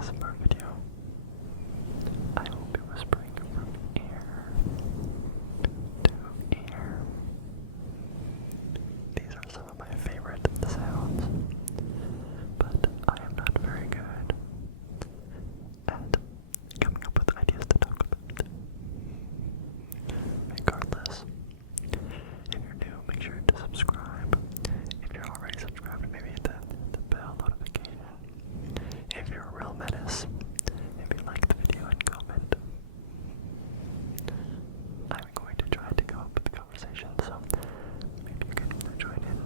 ASMR video. I will be whispering from ear to ear. These are some of my favorite sounds, but I am not very good at coming up with ideas to talk about. Regardless, if you're new, make sure to subscribe. If you're already subscribed, maybe hit the bell notification. If you're a real menace, if you like the video and comment, I'm going to try to go up with the conversation, so maybe you can join in.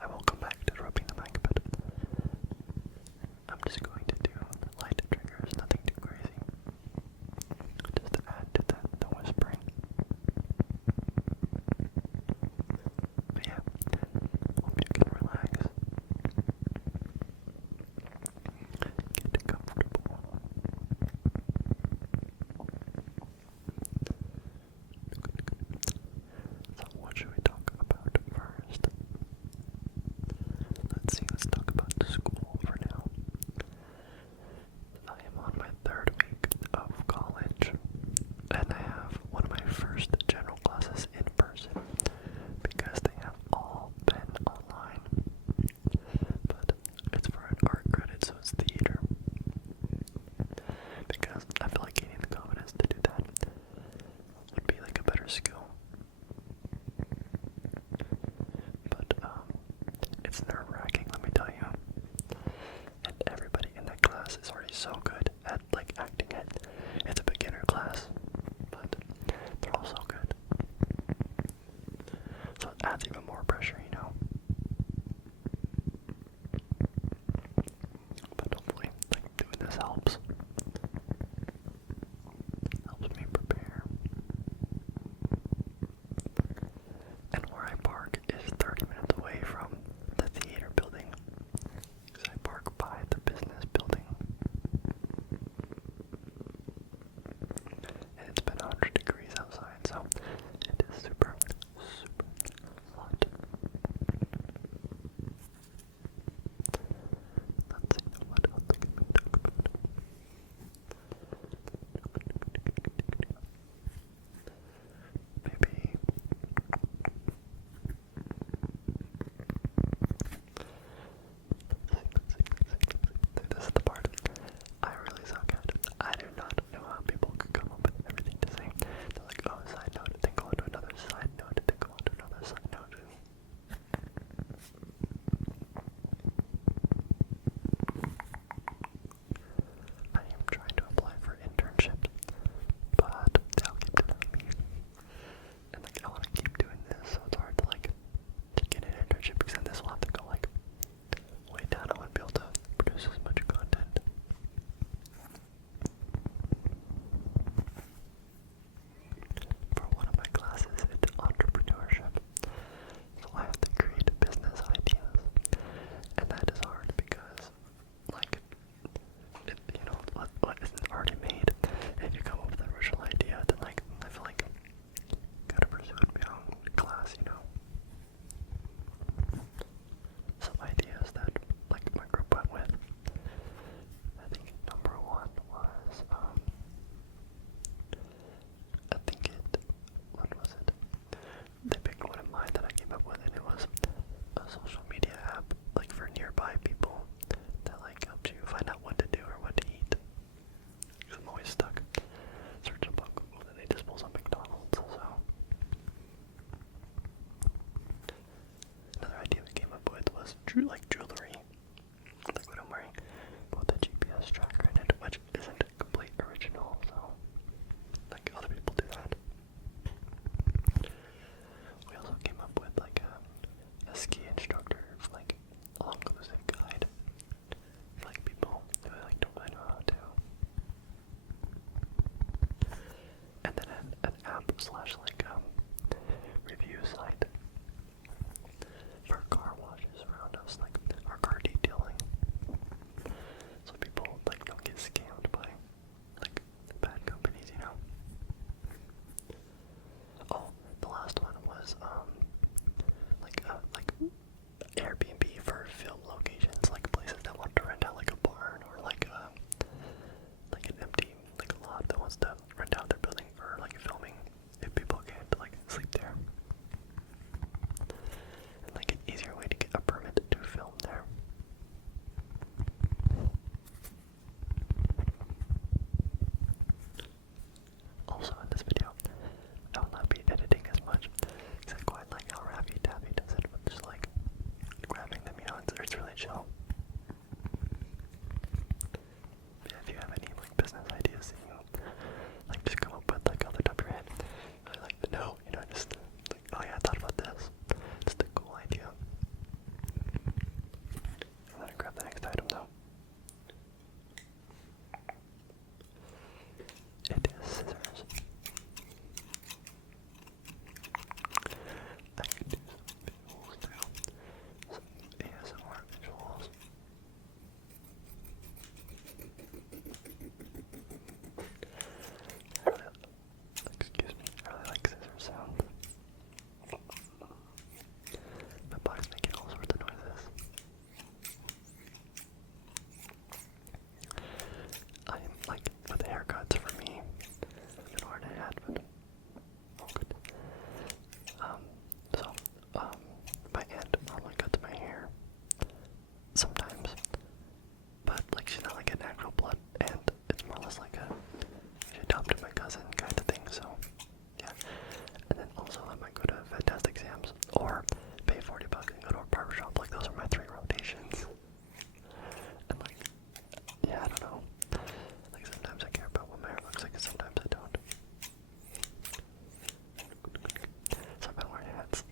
I will come back to rubbing the mic, but I'm just going to do light triggers, nothing too crazy. Just to add to the whispering. But yeah, hope you can relax. Get comfortable. So what should we talk about first? Let's talk about school for now. I am on my third week of college, and I have one of my first general classes in person because they have all been online. But it's for an art credit, so it's theater. Because I feel like gaining the confidence to do that would be like a better skill. But it's nerve-wracking, let me tell you. And everybody in that class is already so good at like acting it. It's a beginner class, but they're all so good. So it adds even more pressure, you know. But hopefully, like doing this helps me prepare. And where I park is 30 minutes away from the theater building. Because I park by the business building. And it's been 100 degrees outside, so it is super hot. Let's see what else can we talk about. Maybe this is the part I really suck at. I do not know how people could come up with everything to say. They're like, oh, side note, then go on to another side note, then go on to another side note. I am trying to apply for internships, but they'll keep telling me. And like, I want to keep doing this, so it's hard to like to get an internship because then this will have to go like way down. I wouldn't be able to produce as much content. For one of my classes, it's entrepreneurship. So I have to create business ideas. And that is hard because, like, you know, what isn't already made. And if you come up with an original idea, then, like, I feel like you gotta pursue it beyond class, you know. Some ideas that, like, my group went with. I think number one was, what was it? They picked one of mine that I came up with, and it was a social media app, like for nearby people, that like helps you find out what to do or what to eat. Because I'm always stuck searching up on Google, and they just pull up McDonald's, so. Another idea we came up with was like jewelry, like what I'm wearing, but with a GPS tracker in it, which isn't complete original, so like other people do that. We also came up with like a ski instructor, like all-inclusive guide for like people who like don't really know how to. And then an app slash like review site for car washes around us, like chill. Yeah, if you have any like business ideas that you like just come up with like off the top of your head, I like to know, you know, just like, oh yeah, I thought about this. It's a cool idea. I'm gonna grab the next item though. It is scissors. I could do some visuals now. Some ASMR visuals. Excuse me, I really like scissor sound. My body's making all sorts of noises. I am like, with haircuts for me, it's been hard to add, but oh good. So, my aunt normally cuts my hair sometimes, but like she's not like an actual blood aunt, it's more or less like a, she adopted my cousin kind of thing, so yeah. And then also I might go to Fantastic Sam's, or pay $40 and go to a barbershop, like those are my 3 rotations. And like, yeah, I don't know, like sometimes I care about what my hair looks like and sometimes I don't. So I've been wearing hats.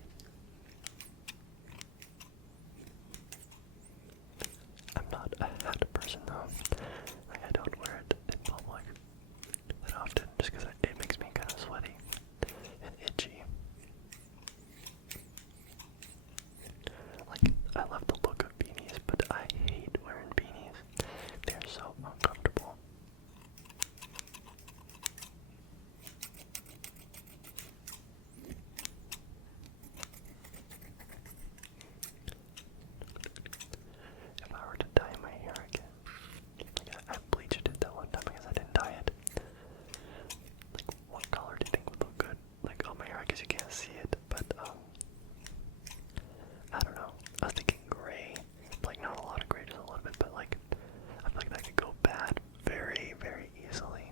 I'm not a hat person though. Like I don't wear it in public that often just because it makes me kind of sweaty and itchy. Like I love the look of beanies, but I hate wearing beanies. They're so uncomfortable. If I were to dye my hair again, like I bleached it that one time because I didn't dye it. Like, what color do you think would look good? Like on my hair, I guess you can't see it, but I don't know. I was thinking gray, like not a lot of gray, just a little bit, but like I feel like that could go bad very, very easily.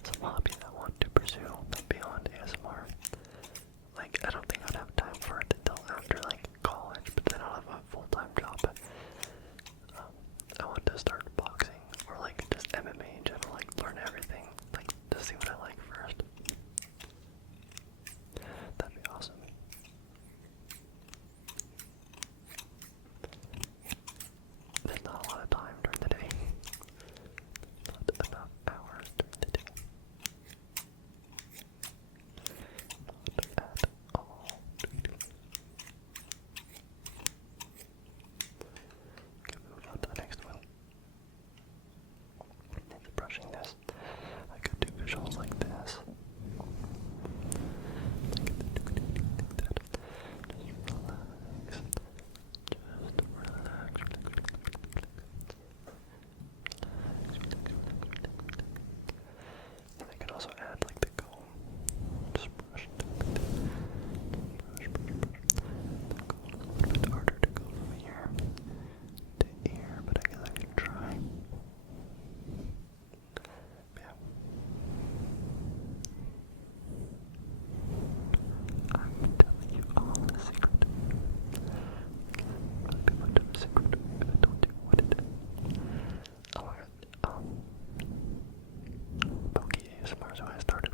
It's a hobby that I want to pursue beyond ASMR. Like, I don't think I'd have time for it until after, like, college, but then I'll have a full-time job. I want to start boxing, or, like, just MMA in general, like, learn everything, like, to see what I like first. That'd be awesome. There's not a lot of time during the day. Not enough hours during the day. Not at all. Okay, move on to the next one. After brushing this, I could do visuals like this. Just relax. Just relax. And I can also add like the comb. Just brush. Brush. The comb's a little bit harder to go from here to here, but I guess I can try. Yeah. I'm telling you all the secret. Other people do the secret if I told you what it is. Oh my god. Pokey ASMR is how I started.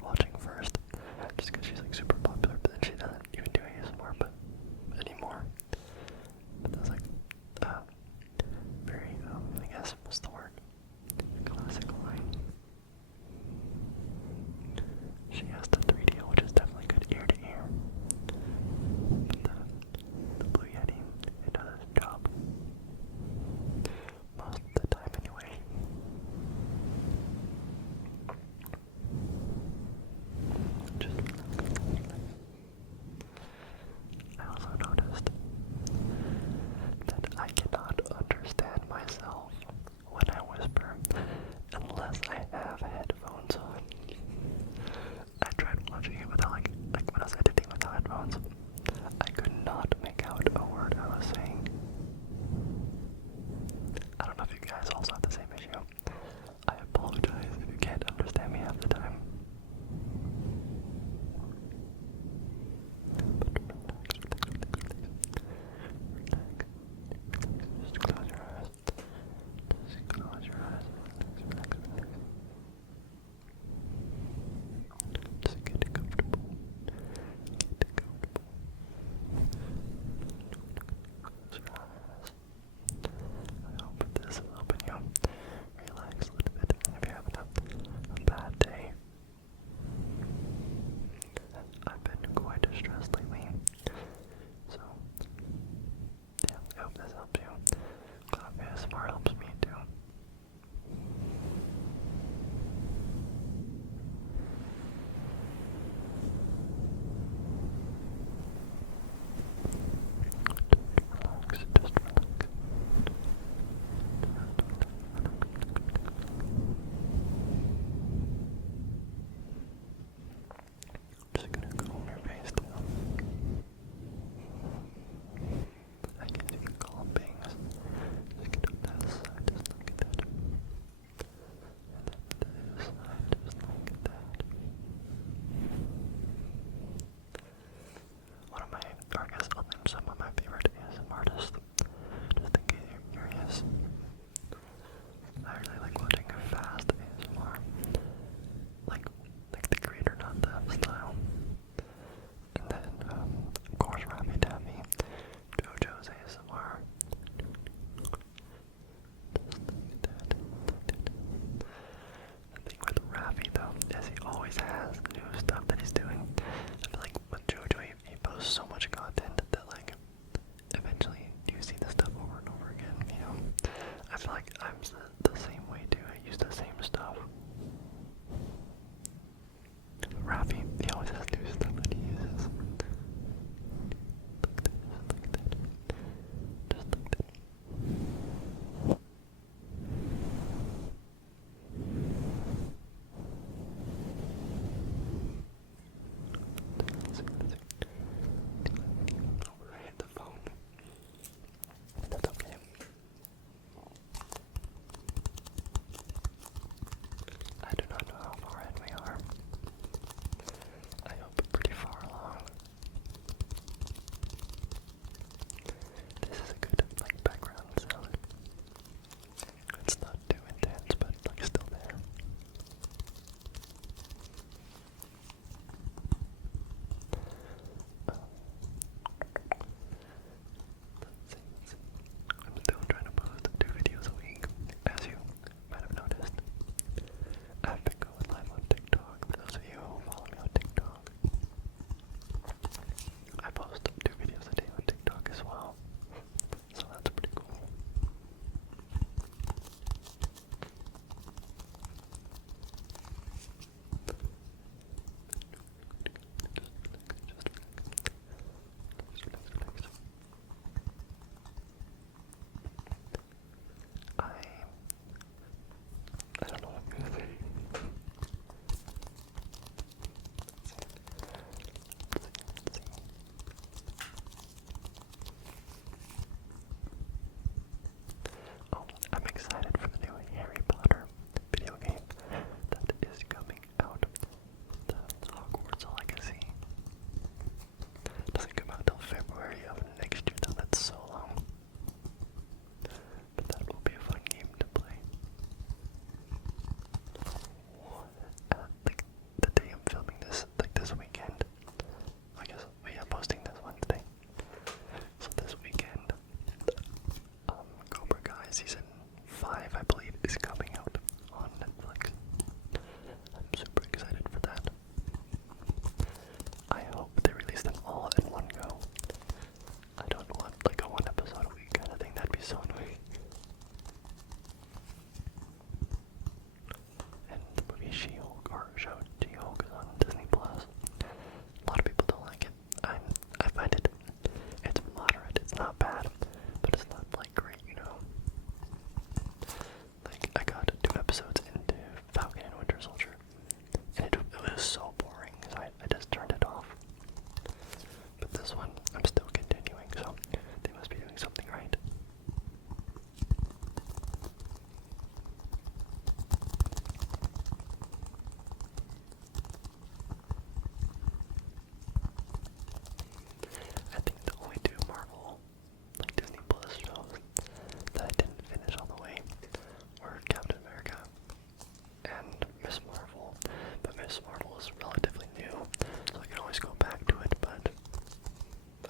this model is relatively new, so I can always go back to it, but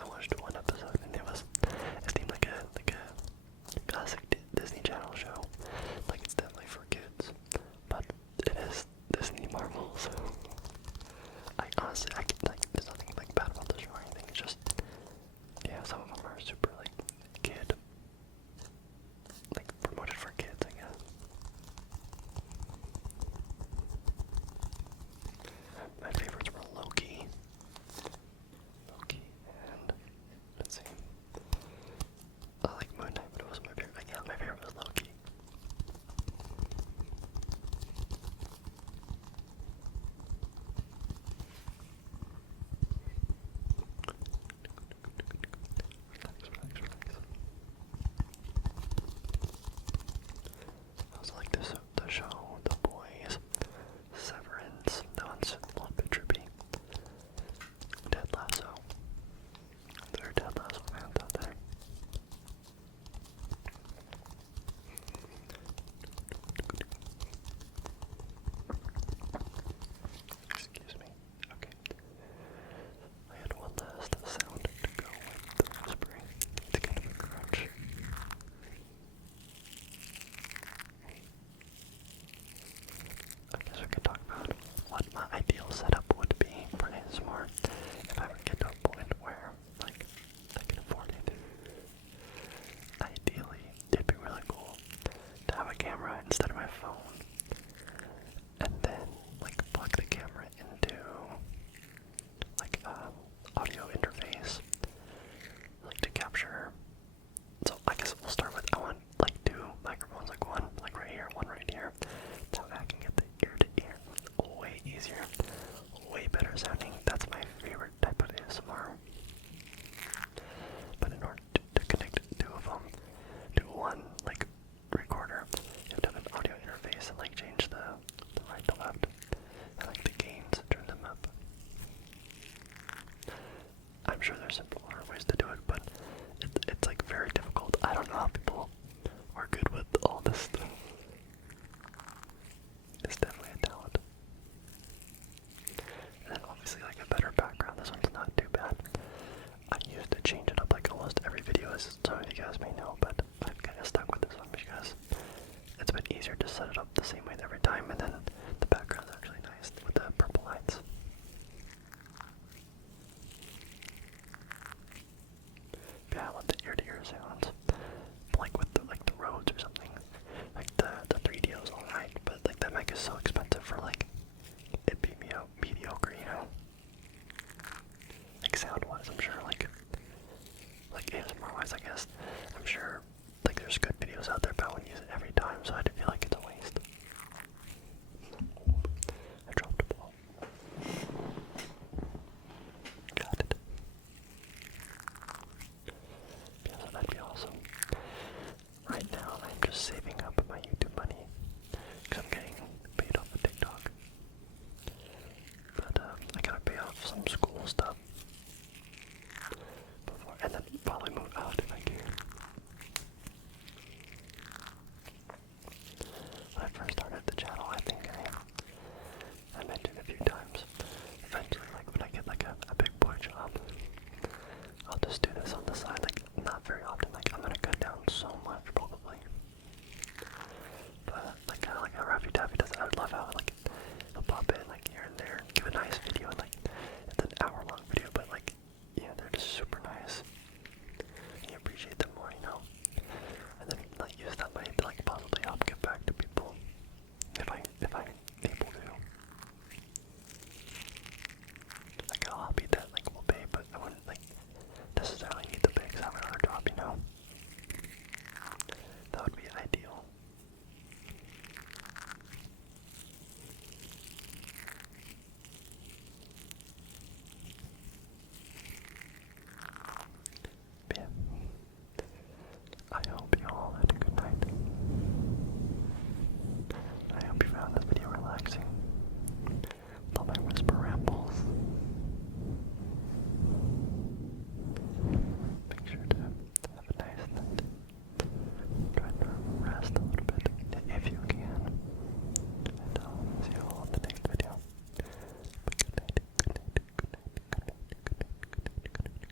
I watched one episode and it seemed like a classic Disney Channel show. Like, it's definitely for kids, but it is Disney Marvel, so I honestly, there's nothing like bad about the show or anything. It's just, yeah, some of them are super like kid, like promoted for kids, I guess. My favorites were Loki, and let's see. I like Moon Knight, but it wasn't my favorite. Yeah, my favorite was Loki. I also like the show, The Boys, Severance, that one's a little bit trippy. Ted Lasso. There are Ted Lasso fans out there. Excuse me. Okay. I had one last sound to go with the whispering. It's kind of a crunch. I guess we could talk about what my ideal setup would be for ASMR if I ever get to a point where, like, I can afford it. Ideally, it'd be really cool to have a camera instead of my phone, and then, like, plug the camera into, like, audio interface, like, to capture. So I guess we'll start with, I want, like, two microphones, like one, like right here, one right here. That way I can get the ear to ear way easier, way better sounding. That's my favorite type of ASMR. But in order to connect two of them to one, like, recorder, you have to have an audio interface and, like, change the right to left, and, like, the gains, turn them up. I'm sure there's simpler ways to do it, but it's like very difficult. I don't know how people are good with all this stuff. It's definitely a talent. And then obviously, like, a better background. This one's not too bad. I used to change it up like almost every video, as some of you guys may know, but I've kind of stuck with this one because it's been easier to set it up the same way every time.